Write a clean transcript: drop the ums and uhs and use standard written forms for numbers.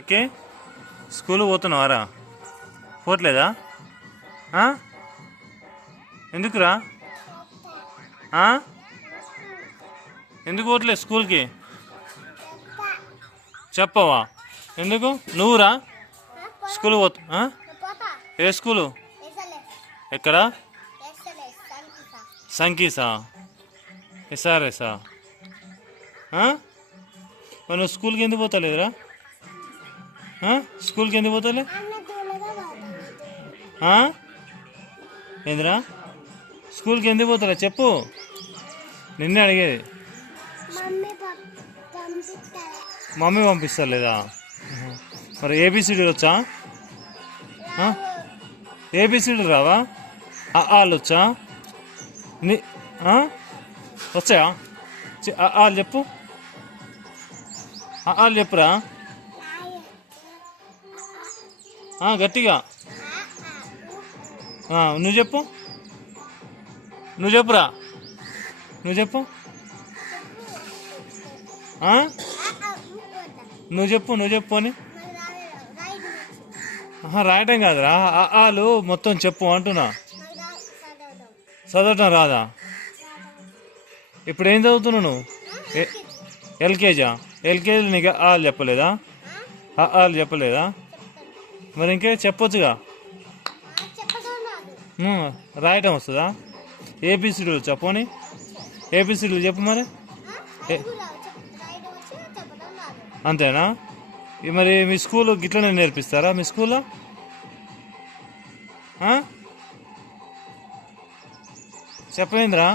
Okay, school పోతున్నావారా? పోవట్లేదా? ఎందుకురా? ఎందుకు పోవట్లేదు స్కూల్కి? చెప్పవా ఎందుకు? నువ్వురా స్కూల్ పోతా? ఏ స్కూలు? ఎక్కడ? సంకీసా? ఎస్ఆర్ఎసా? నువ్వు స్కూల్కి ఎందుకు పోతలేదురా? స్కూల్కి ఎందుకు పోతలే? ఏందిరా? స్కూల్కి ఎందుకు పోతలే చెప్పు, నిన్నే అడిగేది. మమ్మీ పంపిస్తలేదా? మరి ఏబిసిడి వచ్చా? ఏబిసిడి రావా? ఆలు వచ్చా? వచ్చాయా? ఆలు చెప్పు, ఆలు చెప్పురా గట్టిగా. నువ్వు చెప్పు, నువ్వు చెప్పురా, నువ్వు చెప్పు, నువ్వు చెప్పు, నువ్వు చెప్పు అని. రాయటం కాదురా, ఆలు మొత్తం చెప్పు అంటున్నా. చదవటం రాదా? ఇప్పుడు ఏం చదువుతున్నావు నువ్వు? ఎల్కేజా? ఎల్కేజీ నీకు ఆలు చెప్పలేదా? ఆలు చెప్పలేదా? మరి ఇంకే చెప్పొచ్చుగా. రాయటం వస్తుందా? ఏబిసిడీలు వచ్చా? పోనీ ఏబిసిడీలు చెప్పు మరి. అంతేనా? మరి మీ స్కూల్లో గిట్లనే నేర్పిస్తారా మీ స్కూల్లో? చెప్పేంద్రా?